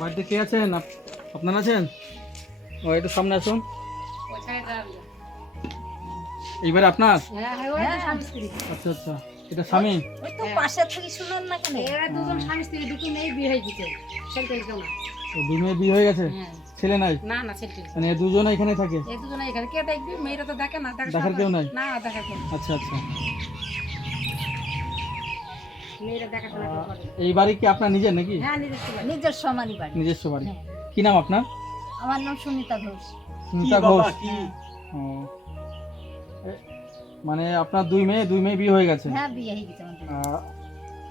বাড়িতে কে আছেন? আপনারা আছেন? ও একটু সামনে আসুন। এইবারে আপনার? আচ্ছা আচ্ছা, এটা স্বামী? ওই তো পাশে থেকে শুনুন না কেন? এরা দুজন স্বামী স্ত্রী, দুটো মেয়ে বিয়ে হয়ে গেছে। ছেলে কেউ না। দুই মেয়ে বিয়ে হয়ে গেছে, ছেলে নাই? না না, ছেলে মানে দুজনে এখানে থাকে? এই দুজনে এখানে। কে দেখবি? মেয়েরা তো দেখে না। দেখার কেউ নাই? না, দেখার কেউ। আচ্ছা আচ্ছা। মেয়েরা দেখাশোনা কেউ করে না। এই বাড়ি কি আপনার নিজের নাকি? হ্যাঁ, নিজস্ব বাড়ি। নিজের সমানই বাড়ি। নিজস্ব বাড়ি। কি নাম আপনার? আমার নাম সুনিতা ঘোষ। সুনিতা ঘোষ। ও, মানে আপনার দুই মেয়ে বিয়ে হয়ে গেছে? হ্যাঁ, বিয়ে হয়ে গেছে আমাদের।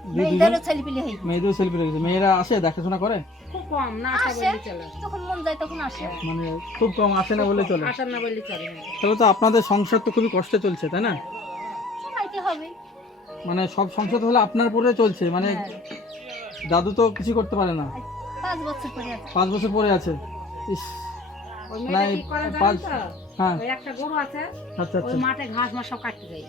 দুজন মেয়েদেরও ছেলেপিলে হয়ে গেছে। মেয়েদের সেলফি রেখেছে। মেয়েরা আসে দেখাশোনা করে? খুব কম, না আসা আসে, বললে চলে। যখন মন যায় তখন আসে। মানে খুব কম, আসে না বললে চলে? আসা না বললে চলে। তাহলে তো আপনাদের সংসার তো খুবই কষ্টে চলছে, তাই না? চালাইতে হবে। মানে সব সংসার হলে আপনার পরে চলছে, মানে হ্যাঁ। দাদু তো কিছু করতে পারে না? 5 বছর পরে আছে। 5 বছর পরে আছে। ইস, ওই না, মেয়েটা কি করে জানেন পাঁচ- তো? হ্যাঁ, ওই একটা গরু আছে, আচ্ছা ওই আচ্ছা। মাঠে ঘাস মাস সব কাটতে যায়।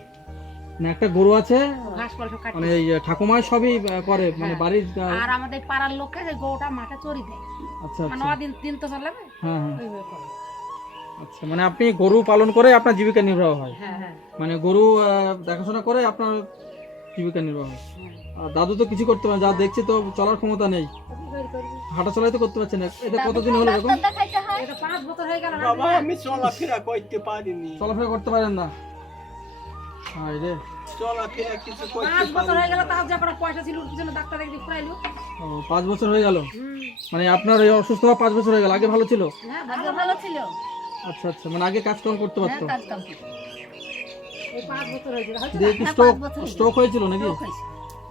মানে একটা গরু আছে, ঘাস পাল সব কাটতে মানে যায়। এই ঠাকুমায় সবই করে, মানে হ্যাঁ। বাড়ির আর আমাদের পাড়ার লোককে যে গরুটা মাঠে চড়ি দেয়। আচ্ছা মানে আচ্ছা। দিন দিন তো চালাবে, হ্যাঁ হ্যাঁ, ওইভাবে করে। আচ্ছা। মানে আপনি গরু পালন করে আপনার জীবিকা নির্বাহ হয়? হ্যাঁ হ্যাঁ মানে গরু দেখাশোনা করে আপনার জীবিকা নির্বাহ হয়। হ্যাঁ। আর দাদু তো কিছু করতে পারে, যা দেখছি তো চলার ক্ষমতা নেই, করবি। হাঁটা চলাই তো করতে পারছেন না। এটা কতদিন হলো এরকম? ডাক্তার দেখাইতে হয়। এটা 5 বছর হয়ে গেল না। বাবা আমি চলাফেরা করতে পারিনি, চলাফেরা করতে পারেন না? হায় রে। চলাফেরা কিছু করতে 5 বছর হয়ে গেল, পারিনি। তাও যা পড়া পয়সা ছিল ওর পিছনে ডাক্তার দেখি ঘুরাইলো। ও, 5 বছর হয়ে গেল। মানে আপনার এই অসুস্থ হওয়া 5 বছর হয়ে গেল, আগে ভালো ছিল? হ্যাঁ, আগে ভালো ছিল। আচ্ছা আচ্ছা, মানে আগে কাজকর্ম করতে হ্যাঁ, পারতো? কাজ কাম করতো। এই 5 বছর হয়ে গেল। হয়তো দিয়ে কি হ্যাঁ, স্ট্রোক 5 বছর হয়ে স্ট্রোক হয়েছিল নাকি? রোগ হয়েছে।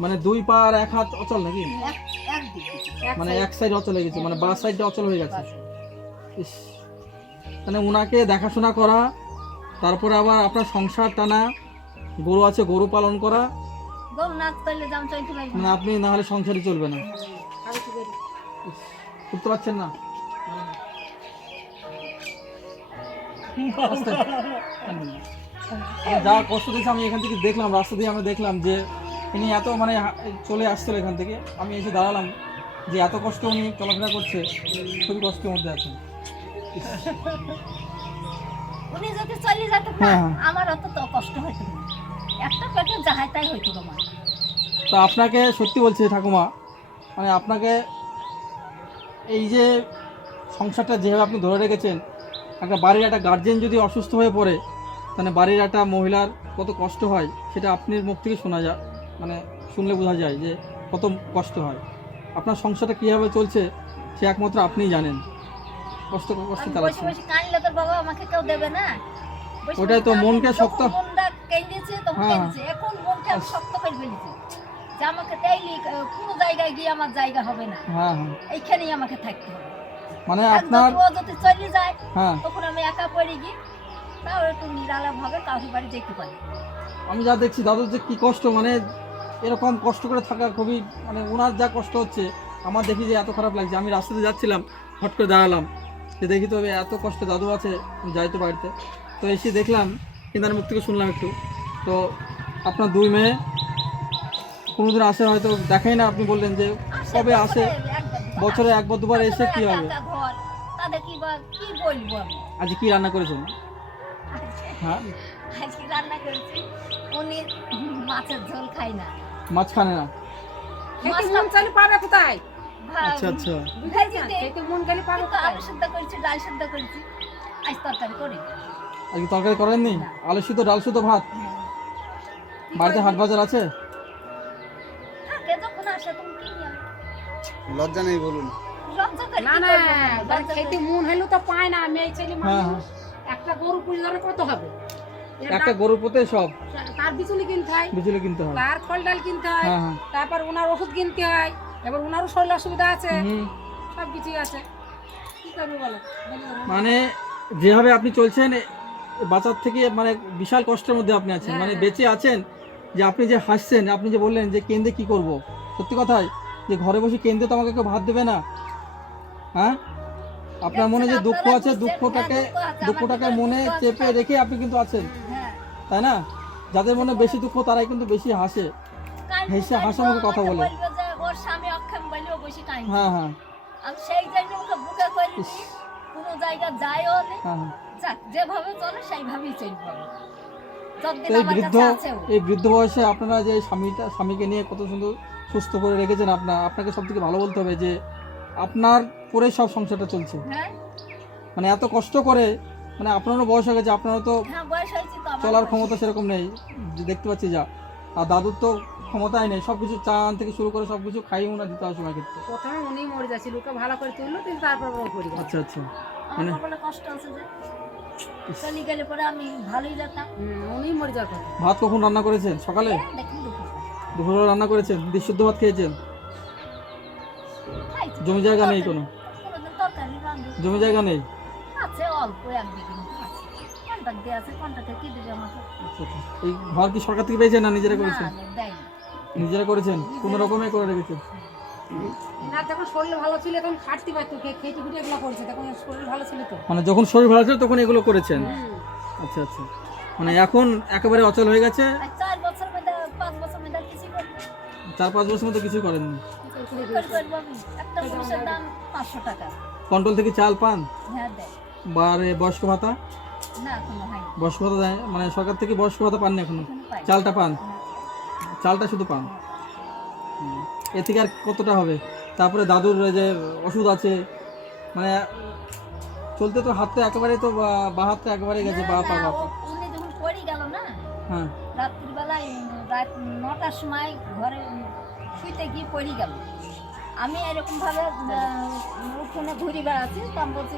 মানে 2 পা আর 1 হাত অচল নাকি? একদিক মানে এক সাইড অচল হয়ে গেছে, মানে বাঁ সাইডটা অচল হয়ে গেছে। ইস, মানে উনাকে দেখাশোনা করা, তারপরে আবার আপনার সংসার টানা, গরু আছে গরু পালন করা, গরু নাচ করলে জাম চলতে পারবে মানে না। আপনি না হলে সংসারই চলবে না। আমি কি করি? ইস, করতে পারছেন না? আস্তে। যা কষ্ট দিয়েছে আমি এখান থেকে দেখলাম, রাস্তা দিয়ে আমি দেখলাম যে ইনি এত মানে চলে আসছিল এখান থেকে, আমি এসে দাঁড়ালাম যে এত কষ্ট উনি চলাফেরা করছে, খুবই কষ্টের মধ্যে আছেন। ইস, উনি যদি চলে যেত না, হ্যাঁ, হ্যাঁ। আমার অত তো কষ্ট হইতো না। একটা পেটে যাহাই তাই হইতো আমার। তো আপনাকে সত্যি বলছি ঠাকুমা, মানে আপনাকে এই যে সংসারটা যেভাবে আপনি ধরে রেখেছেন, একটা বাড়ির একটা গার্জেন যদি অসুস্থ হয়ে পড়ে, তাহলে বাড়ির একটা মহিলার কত কষ্ট হয় সেটা আপনার মুখ থেকে শোনা যায়, মানে শুনলে বোঝা যায় যে কত কষ্ট হয়। আপনার সংসারটা কীভাবে চলছে সে একমাত্র আপনিই জানেন, কষ্ট আমি বসে চালাচ্ছেন। বসে কানলে তোর বাবা আমাকে কেউ দেবে না। বসে ওটাই বসে তো, কাঁদি। মনকে যখন শক্ত- মনটা কেঁদেছে তখন হ্যাঁ। কেঁদেছে। এখন মনকে আমি শক্ত করে ফেলেছি যে আমাকে ডেইলি কোনো জায়গায় গিয়ে আমার জায়গা হবে না, হ্যাঁ হ্যাঁ, এইখানেই আমাকে থাকতে হবে। মানে আর আপনার, যদি ও যদি চলে যায় হ্যাঁ, তখন আমি একা পড়ে গিয়ে তাও একটু নিরালা ভাবে কাউকে বাড়ি যেতে পারি। আমি যা দেখছি দাদুর যে কী কষ্ট, মানে এরকম কষ্ট করে থাকা খুবই, মানে ওনার যা কষ্ট হচ্ছে আমার দেখি যে এত খারাপ লাগছে। আমি রাস্তাতে যাচ্ছিলাম, হট করে দাঁড়ালাম, যে দেখি তো এত কষ্ট দাদু আছে, আমি যাই তো বাড়িতে। তো এসে দেখলাম, কিনার মুখ থেকে শুনলাম একটু। তো আপনার দুই মেয়ে কোনোদিন আসে হয়তো দেখাই না, আপনি বললেন যে কবে আসে, বছরে একবার দুবার এসে কি হবে? ঘর তাদের কি বা কি বলবো আমি। আজ কি রান্না করেছেন? হ্যাঁ, আজকে রান্না করেছি, উনি মাছের ঝোল খাই না। মাছ খানে না? খেতে মন চাইলে পাবে কোথায়? আচ্ছা আচ্ছা, বুঝেছেন? খেতে মন গেলে পাবে কিন্তু কোথায়? আলু সিদ্ধ করেছি, ডাল সিদ্ধ করেছি, আজ তরকারি করি। আজকে তরকারি করেননি? আলু সিদ্ধ, ডাল সিদ্ধ, ভাত? বাড়িতে হাট বাজার আছে? থাকে যখন আসে তখন কিনি আমি। লজ্জা নেই বলুন। লজ্জা করে না কি না, করবো? তার লজ্জা খেতে করে- মন হইলো তো পায় না। মেয়ে ছেলে হ্যাঁ মানুষ, একটা গরু পুষে ধরে কত হবে? এর একটা গরুর পোতে সব তার বিচুলি কিনতে হয়, বিজলি কিনতে হয়। তার ফল ডাল কিনতে হয়, হ্যাঁ হ্যাঁ, তারপর ওনার ওষুধ কিনতে হয়, এবার ওনারও শরীর অসুবিধা আছে, হুম। সব কিছুই আছে। কি করবে বলো? মানে যেভাবে আপনি চলছেন বাঁচার থেকে, মানে বিশাল কষ্টের মধ্যে আপনি আছেন, হ্যাঁ, মানে হ্যাঁ। বেঁচে আছেন। যে আপনি যে হাসছেন, আপনি যে বললেন যে কেন্দ্রে কি করব, সত্যি কথাই যে ঘরে বসে কেন্দ্রে তো আমাকে কেউ ভাত দেবে না। হ্যাঁ, আপনার মনে যে দুঃখ আছে, দুঃখটাকে হ্যাঁ, দুঃখ আছে, দুঃখটাকে আমার মনে ভিতরে দুঃখ আছে। চেপে রেখে আপনি কিন্তু আছেন, হ্যাঁ, তাই না? যাদের মনে বেশি দুঃখ তারাই কিন্তু বেশি হাসে। হেসে হাসামুখে কথা বলে। বলবে যে ওর স্বামী অক্ষম বলে ও বেশি কাহিনী। হ্যাঁ হ্যাঁ আমি সেই জন্য ওকে বুকে করে ইস। নিই, কোনো জায়গা যায়ও না, হ্যাঁ হ্যাঁ। যাক যেভাবে চলে সেইভাবেই চলবে। যতদিন তো এই আমার বৃদ্ধ কাছে আছে ও। এই বৃদ্ধ বয়সে আপনারা যে স্বামীকে নিয়ে কত সুন্দর সুস্থ করে রেখেছেন, আপনাকে সব থেকে ভালো বলতে হবে যে আপনার পরে সব সংসারটা চলছে। হ্যাঁ মানে এত কষ্ট করে, মানে আপনারও বয়স হয়ে গেছে, আপনারও তো হ্যাঁ বয়স হয়েছে তো আমার চলার বয়স। ক্ষমতা সেরকম নেই, যে দেখতে পাচ্ছি যা। আর দাদুর তো ক্ষমতাই নেই, সবকিছু চান থেকে শুরু করে সবকিছু খাইয়ে ওনার দিতে হয় সময় ক্ষেত্রে। প্রথমে উনি মরে যাচ্ছিল, ওকে ভালো করে তুললো, কিন্তু তারপর ও পড়ে গেল। আচ্ছা আচ্ছা। আমার মানে কপালে কষ্ট আছে যে চলে গেলে পরে আমি ভালোই যেতাম। উনি মরে যাওয়ার কথা। ভাত কখন রান্না করেছেন? সকালে? দেখুন দুপুরে রান্না করেছেন? বিশুদ্ধ ভাত খেয়েছেন? খাইছি। জমি জায়গা নেই কোনো? কোনোদিন তরকারি রান্ধি জমি জায়গা নেই? আছে অল্প এক বিঘে মতো আছে। কন্ট্রাক্ট দিয়ে আছে, কন্ট্রাক্টে কি দেবে আমাকে? আচ্ছা আচ্ছা। এই ঘর কি সরকার থেকে পেয়েছেন না নিজেরা করেছেন? না, দেয়নি। নিজেরা করেছেন? কোনো রকমে করে রেখেছেন? না, যখন শরীর ভালো ছিল তখন খাটতে পারতো, খেতে খুঁটে এগুলো করেছে, তখন শরীর ভালো ছিল তো। মানে যখন শরীর ভালো ছিল তখন এগুলো করেছেন? হুম। আচ্ছা আচ্ছা। মানে এখন একেবারে অচল হয়ে গেছে, আর 4 বছর মধ্যে 5 বছর মধ্যে কিছু করবো 4-5 বছর মতো কিছু করেননি। কি করে করবো আমি? একটা পুরুষের দাম 500 টাকা। কন্ট্রোল থেকে চাল পান? হ্যাঁ দেয় বা বয়স্ক ভাতা? না, কোনো হয়নি। বয়স্ক ভাতা দেয় মানে সরকার থেকে বয়স্ক ভাতা পাননি এখনো? এখনো পাই। চালটা পান? হ্যাঁ। চালটা শুধু পান? এ থেকে আর কতটা হবে? তারপরে দাদুর ওই যে ওষুধ আছে, মানে চলতে তো হাতটা একেবারে তো বা হাতটা একেবারে গেছে, না, বা পা না, পা। উনি যখন পড়ে গেল না, হ্যাঁ রাত্রিবেলায় রাত 9টার সময় ঘরে শুইতে গিয়ে পড়ে গেল। আমি এরকম ভাবে উঠোনে ঘুরে বেড়াচ্ছি, তো আমি বলছি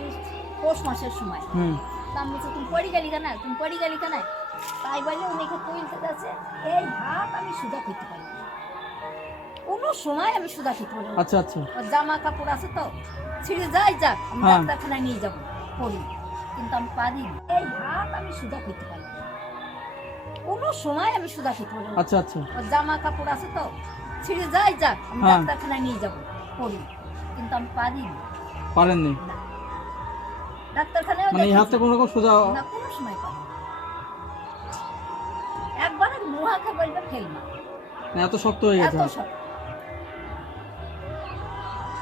পৌষ মাসের সময়, হুম। তো আমি বলছি তুমি পড়ে গেলি কেন, তুমি পড়ে গেলি কেন? তাই বলে উনি তুলতে যাচ্ছে, এই হাত আমি সুদা করতে পারি না। কোনো সময় আমি সুদা খেতে পারি না। আচ্ছা আচ্ছা। ওর জামা কাপড় আছে তো, ছিঁড়ে যাই যাক, আমি হ্যাঁ। ডাক্তারখানায় নিয়ে যাবো, পড়ি, কিন্তু আমি পারি না। এই হাত আমি সুদা খেতে পারি না। কোনো সময় আমি সুদা খেতে পারি না। আচ্ছা আচ্ছা। ওর জামা কাপড় আছে তো, ছিঁড়ে যাই যাক, আমি হ্যাঁ। ডাক্তারখানায় নিয়ে যাবো, পড়ি, কিন্তু আমি পারি না। পারেননি? না। ডাক্তারখানায় মানে এই হাতটা কোনো রকম সোজা? না, কোনো সময় পারি না। একবার মুহাকে বলবে ফেলমা, এত শক্ত হয়ে গেছে এত হাত। সব।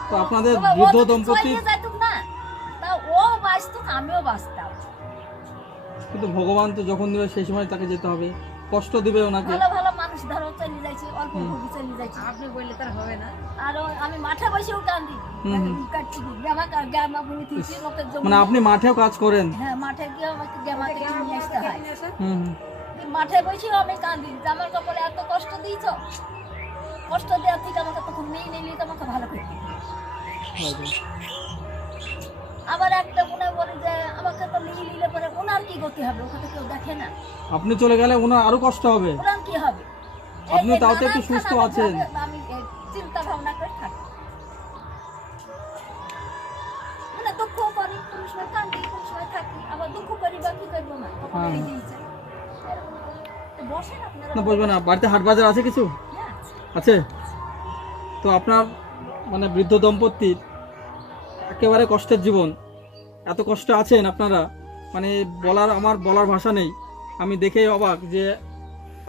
তো আপনাদের তবে ও বৃদ্ধ যদি দম্পতি, চলে যাইতুক না, তা ও বাঁচতুক, আমিও বাঁচতাম। কিন্তু ভগবান তো যখন দিবে সেই সময় তাকে যেতে হবে, কষ্ট দিবে ওনাকে। ভালো ভালো মানুষ ধরো চলে যাইছে, অল্প ভোগী চলে যাইছে। আপনি বললে তার হবে না। আর আমি মাঠে বসেও কান্দি, কাটছি গ্যামা বুনি থুইছি লোকের জমি। মানে আপনি মাঠেও কাজ করেন? হ্যাঁ, মাঠে গিয়ে আমাকে গ্যামাতে কিনে নিয়ে আসতে হয়। হুম হুম। মাঠে বসেও আমি কান্দি যে আমার কপালে এত কষ্ট দিয়েছ, কষ্ট দেওয়ার থেকে আমাকে তখন নিয়ে নিলি তো আমাকে ভালো করে দিবি। আবার একটা মনে বলে যে আমাকে তো নিয়ে নিলে পরে ওনার কি গতি হবে, ওখানে কেউ দেখে না, আপনি চলে গেলে ওনার আরো কষ্ট হবে। ওনার কি হবে? আপনি এই যে তাও তো একটু নানান সুস্থ খানা আছেন। ভাবে আমি এই চিন্তা ভাবনা করে থাকি, মানে দুঃখ করি, কোন সময় কান্দি, কোন সময় থাকি, আবার দুঃখ করি বা কি করবো না, তখন হ্যাঁ। এই দিয়েছে। তো বসেন আপনারা। না বলবেন না, বাড়িতে হাট বাজার আছে কিছু? হ্যাঁ, আছে? তো আপনার মানে বৃদ্ধ দম্পতির একেবারে কষ্টের জীবন, এত কষ্ট আছেন আপনারা, মানে আমার বলার ভাষা নেই। আমি দেখেই অবাক যে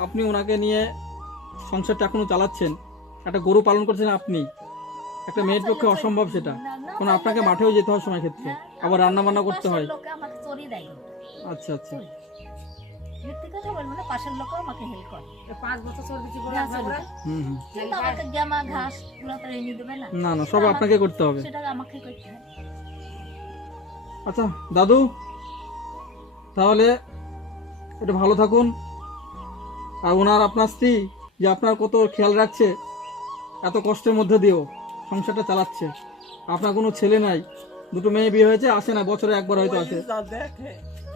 আপনি ওনাকে নিয়ে সংসারটা এখনো চালাচ্ছেন। একটা গরু পালন করছেন আপনি, একটা মেয়ের পক্ষে অসম্ভব সেটা, কারণ আপনাকে মাঠেও যেতে হয় সময় ক্ষেত্রে, আবার রান্না বান্না করতে হয়। পাশের লোকে আমাকে চড়ি দেয়, আচ্ছা আচ্ছা। চড়ি। সত্যি কথা বলবো না, পাশের লোকও আমাকে হেল্প করে। 5 বছর চল দিচ্ছি বলে হ্যাঁ, আপনার চলে ওরা। যায়। হুম হুম। কিন্তু আমাকে গ্যামা ঘাস গুলো তো এনে দেবে না, না না, সব আপনাকে করতে হবে। সেটা আমাকে করতে হয়। আচ্ছা দাদু, তাহলে একটু ভালো থাকুন। আর ওনার আপনার স্ত্রী যে আপনার কত খেয়াল রাখছে, এত কষ্টের মধ্যে দিয়েও সংসারটা চালাচ্ছে। আপনার কোনো ছেলে নাই, দুটো মেয়ে বিয়ে হয়েছে, আসে না, বছরে একবার হয়তো আসে, ওই যা দেখে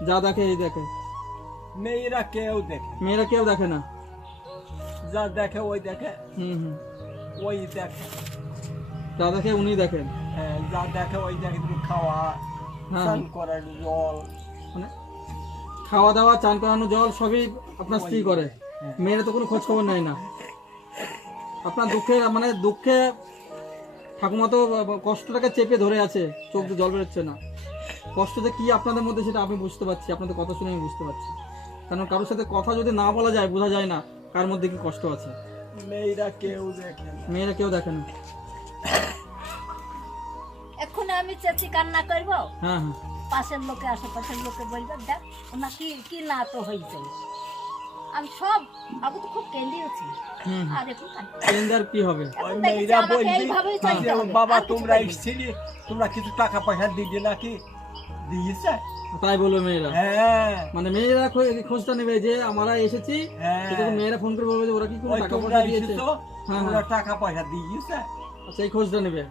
যা দেখে এই দেখে। মেয়েরা কেউ দেখে, মেয়েরা কেউ দেখে না? যা দেখে ওই দেখে, হুম হুম। ওই দেখে, যা দেখে উনি দেখেন? হ্যাঁ, যা দেখে ওই দেখে, তুমি খাওয়া, হ্যাঁ। স্নান করার জল, মানে খাওয়া দাওয়া, চান করানো, জল সবই আপনার স্ত্রী করে? মেয়েরা তো কোনো খোঁজ খবর নেয় না? আপনার দুঃখে মানে দুঃখে ঠাকুমা তো কষ্টটাকে চেপে ধরে আছে, চোখ দিয়ে জল বেরোচ্ছে না। কষ্টটা কি আপনাদের মধ্যে সেটা আমি বুঝতে পারছি, আপনাদের কথা শুনে আমি বুঝতে পারছি। কারণ কারোর সাথে কথা যদি না বলা যায় বোঝা যায় না কার মধ্যে কি কষ্ট আছে। মেয়েরা কেউ দেখে না। মেয়েরা কেউ দেখে না। এখন আমি চেঁচি কান্না করবো, হ্যাঁ হ্যাঁ পাশের লোকে আশেপাশের লোকে বলবে দেখ ওনা কি কি না তো হয়েছে। আমি সব আগে তো খুব কেঁদিয়েছি, হুম আর এখন কাঁদি। কেন্দার কি হবে? এখন ওই দেখেছি মেয়েরা আমাকে বলবি এইভাবেই চলতে যে, হবে, বাবা আর কিছু তোমরা পাইনি। এসেছিলে, তোমরা কিছু টাকা পয়সা দিলে নাকি? দিয়েছে? তাই বলবে মেয়েরা? হ্যাঁ মানে মেয়েরা খোঁজটা নেবে যে আমরা এসেছি, হ্যাঁ তখন মেয়েরা ফোন করে বলবে যে ওরা কি কোনো ওই টাকা তোমরা পয়সা দিয়েছে। এসেছো, হ্যাঁ তোমরা হ্যাঁ টাকা পয়সা দিয়েছে? আচ্ছা এই খোঁজটা নেবে,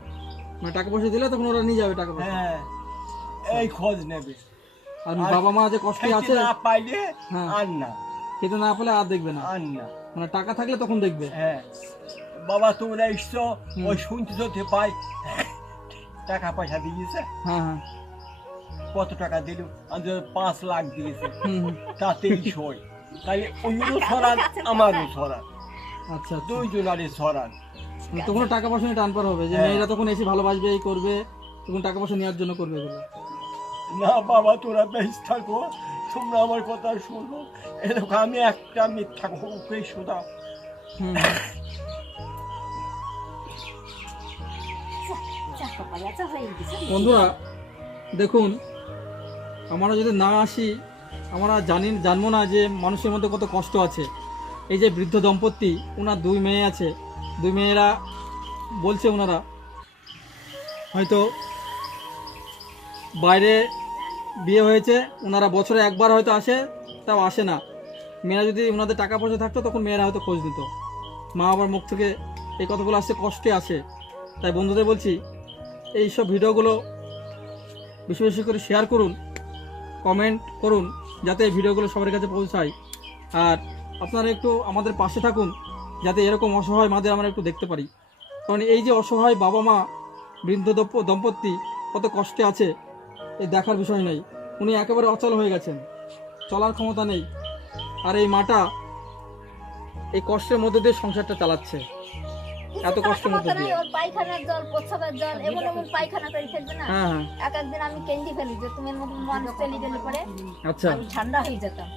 মানে টাকা পয়সা দিলে তখন ওরা নিয়ে যাবে টাকা পয়সা। হ্যাঁ এই খোঁজ নেবে। আর আর বাবা মা যে কষ্টে খেতে আছে, না পাইলে হ্যাঁ। আর না, খেতে না পেলে আর দেখবে না, আর না। মানে টাকা থাকলে তখন দেখবে। হ্যাঁ বাবা তোমরা এসছো, হুম। ওই শুনতেছো যে পাই টাকা পয়সা দিয়েছে। হ্যাঁ হ্যাঁ কত টাকা দিল? 5 লাখ দিয়েছে, হুম হুম। তাতেই সই। তাহলে ওইগুলো সরান, আমারও সরান, আচ্ছা আচ্ছা। দুইজনারই সরান। মানে তখন টাকা পয়সা নিয়ে টান পার হবে যে হ্যাঁ। মেয়েরা তখন এসে ভালোবাসবে, এই করবে, তখন টাকা পয়সা নেওয়ার জন্য করবে এগুলো। না বাবা তোরা বেশ থাকো, তোমরা আমার কথা শোনো। এরকম আমি একটা মিথ্যা ওকে শোনাও। হুম যা কপালে আছে হয়ে গেছে। বন্ধুরা দেখুন, আমরা যদি না আসি আমরা জানবো না যে মানুষের মধ্যে কত কষ্ট আছে। এই যে বৃদ্ধ দম্পতি, ওনার 2 মেয়ে আছে, 2 মেয়েরা বলছে ওনারা হয়তো বাইরে বিয়ে হয়েছে, ওনারা বছরে একবার হয়তো আসে, তাও আসে না। মেয়েরা যদি ওনাদের টাকা পয়সা থাকতো তখন মেয়েরা হয়তো খোঁজ দিত। মা বাবার মুখ থেকে এই কথাগুলো আসছে, কষ্টে আসে। তাই বন্ধুদের বলছি এই সব ভিডিওগুলো বেশি বেশি করে শেয়ার করুন, কমেন্ট করুন, যাতে এই ভিডিওগুলো সবার কাছে পৌঁছায়। আর আপনারা একটু আমাদের পাশে থাকুন, যাতে এরকম অসহায় মাদের আমরা একটু দেখতে পারি। কারণ এই যে অসহায় বাবা মা, বৃদ্ধ দম্পতি কত কষ্টে আছে, এই দেখার বিষয় নেই। উনি একেবারে অচল হয়ে গেছেন, চলার ক্ষমতা নেই। আর এই মাটা এই কষ্টের মধ্যে দিয়ে সংসারটা চালাচ্ছে, এত কষ্টের মধ্যে দিয়ে। ওর পায়খানার জল, প্রস্রাবের জল, এমন এমন পায়খানা করে ফেলবে না। হ্যাঁ হ্যাঁ এক একদিন আমি কেন্দি ফেলি যে তুমি মতো মানুষ চলে গেলে পরে আচ্ছা, আমি ঠান্ডা হয়ে যেতাম।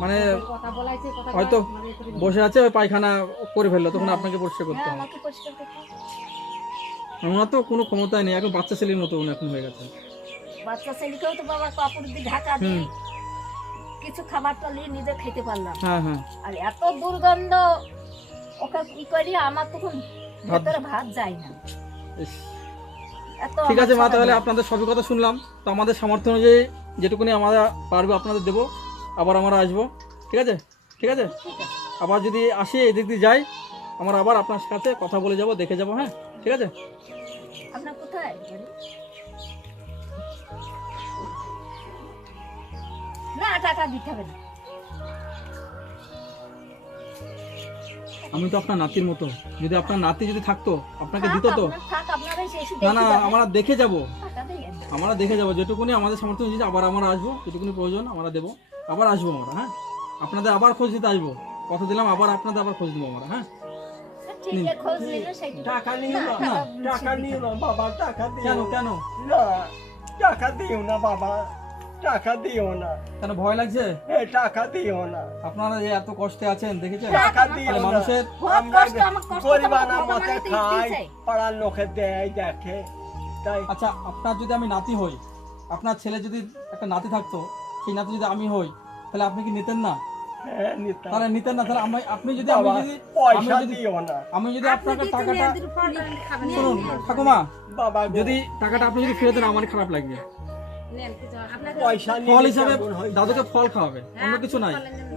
মানে কথা বলাইছে, কথা হয়তো মানে করে বসে আছে, ওই পায়খানা করে ফেললো, তখন আপনাকে পরিষ্কার করতে হ্যাঁ হবে। আমাকে পরিষ্কার করতে হবে। ওনার তো কোনো ক্ষমতাই নেই, এখন বাচ্চা ছেলের মতো উনি এখন হয়ে গেছে। বাচ্চা ছেলেকেও তো বাবা কাপড় দিয়ে ঢাকা দিয়ে হুম। কিছু খাবারটা নিয়ে নিজে খেতে পারলাম। হ্যাঁ হ্যাঁ আর এত দুর্গন্ধ, ওকে কি করি আমার তখন ভেতরে ভাত যায় না। ইস। এত ঠিক আছে মা, আমার তাহলে সারাদিন- আপনাদের সবই কথা শুনলাম, তো আমাদের সামর্থ্য অনুযায়ী যেটুকুনি আমরা পারবো আপনাদের দেবো, আবার আমরা আসবো। ঠিক আছে, ঠিক আছে। ঠিক আছে। আবার যদি আসি এদিক দিয়ে যাই, আমরা আবার আপনার সাথে কথা বলে যাব, দেখে যাব। হ্যাঁ ঠিক আছে। আপনার কোথায় বাড়ি? না টাকা দিতে হবে না। আমি তো আপনার নাতির মতো, যদি আপনার নাতি যদি থাকতো আপনাকে থাক, দিত তো। থাক, আপনারা এসে এসে না না, দেখে যাবেন। আমরা দেখে যাব, টাকা দিয়ে যাবেন। আমরা দেখে যাবো, যেটুকুনি আমাদের সামর্থ্য অনুযায়ী আবার আমরা আসবো, যেটুকুনি প্রয়োজন আমরা দেবো, আবার আসবো আমরা। হ্যাঁ আপনাদের আবার খোঁজ দিতে আসবো, কথা দিলাম, আবার আপনাদের আবার খোঁজ দেবো আমরা। হ্যাঁ ঠিক আছে, খোঁজ নিলে সেই টাকা নিও না, না, টাকা নিও না বাবা, টাকা দিও কেন না। কেন না টাকা দিও না বাবা, টাকা দিও না, কেন ভয় লাগছে? টাকা দিও না, আপনারা যে এত কষ্টে আছেন দেখেছেন, টাকা দিও তাহলে না। মানুষের বহুত কষ্ট, আমার কষ্ট তো গরিবানা ভগবান মতে আমাকে খাই, দিয়েছে। পাড়ার লোকে দেয় দেখে, তাই আচ্ছা আপনার যদি আমি নাতি হই, আপনার ছেলে যদি একটা নাতি থাকতো, সেই নাতি যদি আমি হই, তাহলে আপনি কি নিতেন না? হ্যাঁ নিতাম। তাহলে নিতেন না, তাহলে আপনি যদি বাবা, পয়সা আমি যদি দিও না আপনাকে টাকাটা খাবেন। শুনুন ঠাকুমা, বাবা গো, যদি টাকাটা আপনি যদি ফেরত দেন আমার খারাপ লাগবে। নেন, কিছু আপনাকে পয়সা ফল নিলে হিসাবে কেমন হয়? দাদুকে ফল খাওয়াবে, অন্য কিছু নাই।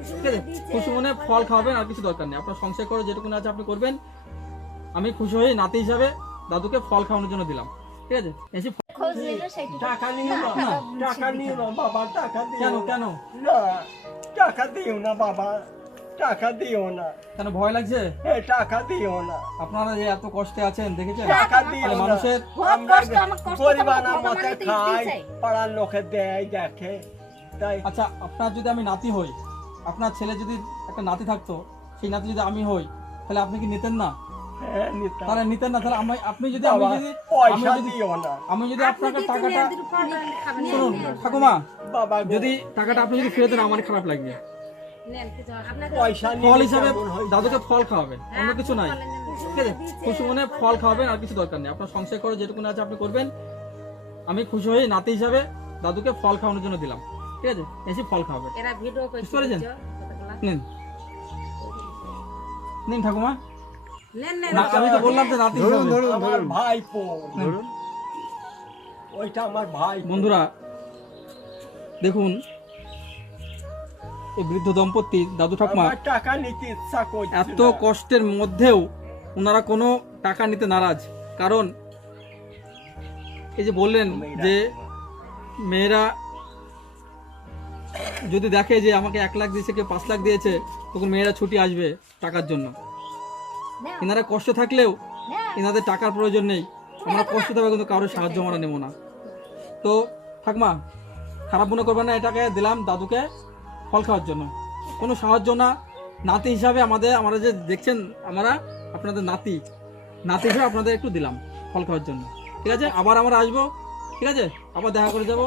ঠিক আছে, খুশি মনে ফল খাওয়াবেন, আর কিছু দরকার নেই। আপনার সংসার করে যেটুকু আছে আপনি করবেন। আমি খুশি হয়ে নাতি হিসাবে দাদুকে ফল খাওয়ানোর জন্য দিলাম। ঠিক আছে, এসে খোঁজ নিলে সেইটুকু। টাকা নিও না, না, টাকা নিও না বাবা, টাকা দিও কেন না। কেন না টাকা দিও না বাবা, টাকা দিও না, কেন ভয় লাগছে? টাকা দিও না, আপনারা যে এত কষ্টে আছেন দেখেছেন, টাকা দিও তাহলে না। মানুষের বহুত আমরা কষ্ট, আমার কষ্ট তো গরিবানা ভগবান মতে আমাকে খাই, দিয়েছে। পাড়ার লোকে দেয় দেখে, তাই আচ্ছা আপনার যদি আমি নাতি হই, আপনার ছেলে যদি একটা নাতি থাকতো, সেই নাতি যদি আমি হই, তাহলে আপনি কি নিতেন না? হ্যাঁ নিতাম। তাহলে নিতেন না, তাহলে আপনি যদি বাবা, পয়সা দিও না আমি যদি আপনাকে টাকাটা খাবেন। শুনুন ঠাকুমা, বাবা গো, যদি টাকাটা আপনি যদি ফেরত দেন আমার খারাপ লাগবে। নেন কিছু আপনাদের পয়সা ফল নিলে হিসাবে কেমন হয়? দাদুকে ফল খাওয়াবেন, অন্য কিছু নাই। ফল এনে দিন। ঠিক আছে, খুশি মনে ফল খাওয়াবেন, আর কিছু দরকার নেই। আপনার সংসার করে যেটুকু আছে আপনি করবেন। আমি খুশি হয়ে নাতি হিসাবে দাদুকে ফল খাওয়ানোর জন্য দিলাম। ঠিক আছে, এসে ফল খাওয়াবেন। এরা ভিডিও করছে বুঝতে পেরেছেন? কতগুলা। নিন নিন ঠাকুমা। নেন নেন না, আমি তো বললাম যে নাতি হিসাবে। আমার ভাইপো, ওইটা আমার ভাই। বন্ধুরা দেখুন, এই বৃদ্ধ দম্পতি দাদু ঠাকুমা আমার টাকা নিতে ইচ্ছা করছে এত না। কষ্টের মধ্যেও ওনারা কোনো টাকা নিতে নারাজ। কারণ এই যে বললেন যে মেয়েরা যদি দেখে যে আমাকে 1 লাখ দিয়েছে, কেউ 5 লাখ দিয়েছে, তখন মেয়েরা ছুটি আসবে টাকার জন্য। নাও, এনারা কষ্ট থাকলেও নাও। এনাদের টাকার প্রয়োজন নেই। আমরা কষ্ট দেবে কিন্তু কারোর সাহায্য আমরা নেব না। তো ঠাকুমা খারাপ মনে করবেন না, এটাকে দিলাম দাদুকে ফল খাওয়ার জন্য, কোনো সাহায্য না। নাতি হিসাবে আমরা যে দেখছেন, আমরা আপনাদের নাতি হিসাবে আপনাদের একটু দিলাম ফল খাওয়ার জন্য। ঠিক আছে, আবার আমরা আসবো। ঠিক আছে, আবার দেখা করে যাব।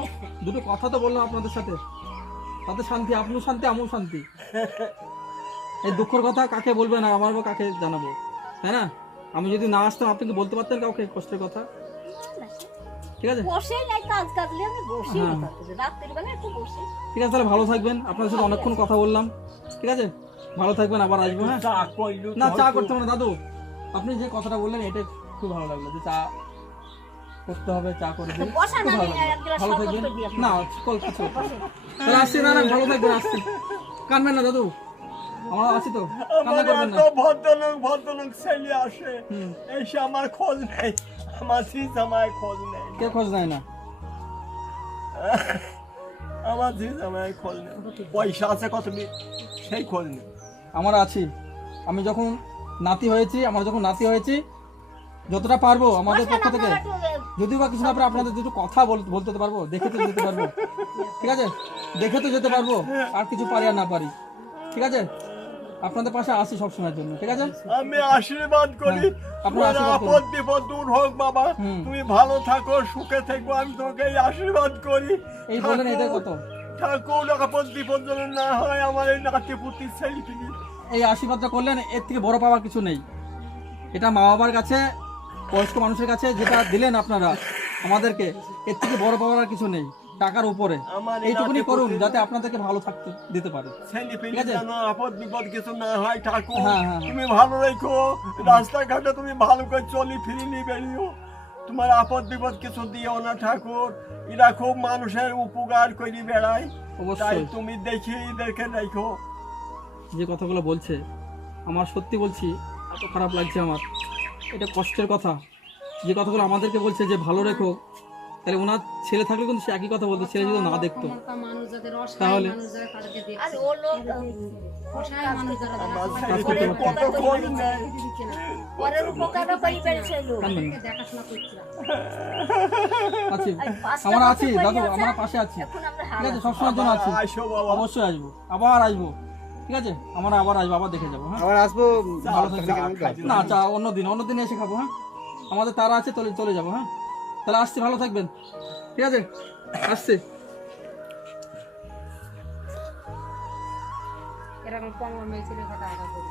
দুটো কথা তো বললাম আপনাদের সাথে, তাতে শান্তি, আপনিও শান্তি, আমিও শান্তি। এই দুঃখের কথা কাকে বলবেন আর আমার বা কাকে জানাবো, তাই না? আমি যদি না আসতাম আপনি কি বলতে পারতেন কাউকে কষ্টের কথা? ঠিক আছে, বসেই নাই, কাজ কাজলে আমি বসেই হ্যাঁ। রাত্রের বেলা একটু বসে। ঠিক আছে, তাহলে ভালো থাকবেন। আপনার সাথে অনেকক্ষণ কথা বললাম। ঠিক আছে, ভালো থাকবেন, আবার আসবো। হ্যাঁ, চা কইলু না চা তো করতে হবে না দাদু। আপনি যে কথাটা বললেন এটা খুব ভালো লাগলো, যে চা করতে হবে, চা করে দিন। বসা না, খুব ভালো আমি লাগলো। এক গ্লাস ভালো শরবত থাকবেন। করে দিই আপনাকে। না কল কিছু তাহলে আসছি। না ভালো থাকবেন, আসছি। কানবেন না দাদু, আমরা আছি তো, কান্না আমার করবেন এত না। ভদ্রলোক ছেলে আসে, হুম, এসে আমার খোঁজ নেই, আমার ঝিজ আমার খোঁজ নেই, কে খোঁজ নেয় না? আমার ঝিজ আমার খোঁজ নেই। পয়সা আছে কত সেই খোঁজ নেই। আমরা আছি। আমি যখন নাতি হয়েছি, যতটা পারবো আমাদের বসেন, পক্ষ থেকে, আপনারা একটু, যদিও বা কিছু না পারে আপনাদের দুটো কথা বলতে তো পারবো, দেখে তো যেতে পারবো। ঠিক আছে, দেখে তো যেতে পারবো, আর কিছু পারি আর না পারি। ঠিক আছে, আপনাদের পাশে আসি সবসময়ের জন্য। ঠিক আছে, আমি আশীর্বাদ করি, হ্যাঁ, আপনার তোমার আশীর্বাদ করুন। আপদ বিপদ দূর হোক বাবা, হুম। তুমি ভালো থাকো, সুখে থেকো, আমি তোমাকে এই আশীর্বাদ করি। এই বলেন, এটা কত? ঠাকুর আপদ বিপদ যেন না হয় আমার এই নাতি পুতি ছেলে। এই আশীর্বাদটা করলেন, এর থেকে বড় পাওয়ার কিছু নেই। এটা মা বাবার কাছে, বয়স্ক মানুষের কাছে যেটা দিলেন আপনারা আমাদেরকে, এর থেকে বড় পাওয়ার আর কিছু নেই টাকার উপরে। আমার এই এইটুকুনি নাতি করুন পুতি- যাতে আপনাদেরকে ভালো থাকতে দিতে পারে। ছেলে ঠিক পেলে আছে? যেন আপদ বিপদ কিছু না হয় ঠাকুর, হ্যাঁ, হ্যাঁ। তুমি ভালো রেখো, রাস্তাঘাটে তুমি ভালো করে চলি ফিরি নি বেরিও, তোমার আপদ বিপদ কিছু দিও না ঠাকুর। এরা খুব মানুষের উপকার করে বেড়ায়, তাই অবশ্যই তুমি দেখে রেখো। যে কথাগুলো বলছে, আমার সত্যি বলছি এত খারাপ লাগছে আমার। এটা কষ্টের কথা। যে কথাগুলো আমাদেরকে বলছে যে ভালো রেখো, তাহলে ওনার ছেলে থাকলে কিন্তু সে একই কথা বলতো, ছেলে যদি না দেখতো। ক্ষমতা মানুষ যাদের অসহায় তাহলে? মানুষ যারা তাদেরকে দেখছে। আর ও লোক অসহায় মানুষ যারা আমার তারা ছেলে কত খোঁজ নেয়। দিচ্ছে না। পরের উপকারও করি পেরেছে লোক। কানবেন না। তাদেরকে দেখাশোনা করছিলাম। আছি, আর 5 আমরা টাকা আছি করে দাদু, আছে, আমরা পাশে আছি। এখন আমরা ঠিক হাল আছে, সবসময়ের জন্য আছি। আসো বাবা, অবশ্যই আসবো, আবার আসবো। ঠিক আছে, আমরা আবার আসবো, আবার দেখে যাবো। হ্যাঁ, আবার আসবো, ভালো চা থাকবেন। খাইতে না চা অন্য দিন এসে খাবো। হ্যাঁ, আমাদের তারা আছে, চলে যাবো। হ্যাঁ, তাহলে আসছি, ভালো থাকবেন। ঠিক আছে, আসছি। এরকম কম মেয়ে ছেলে কথা আলাদা করি।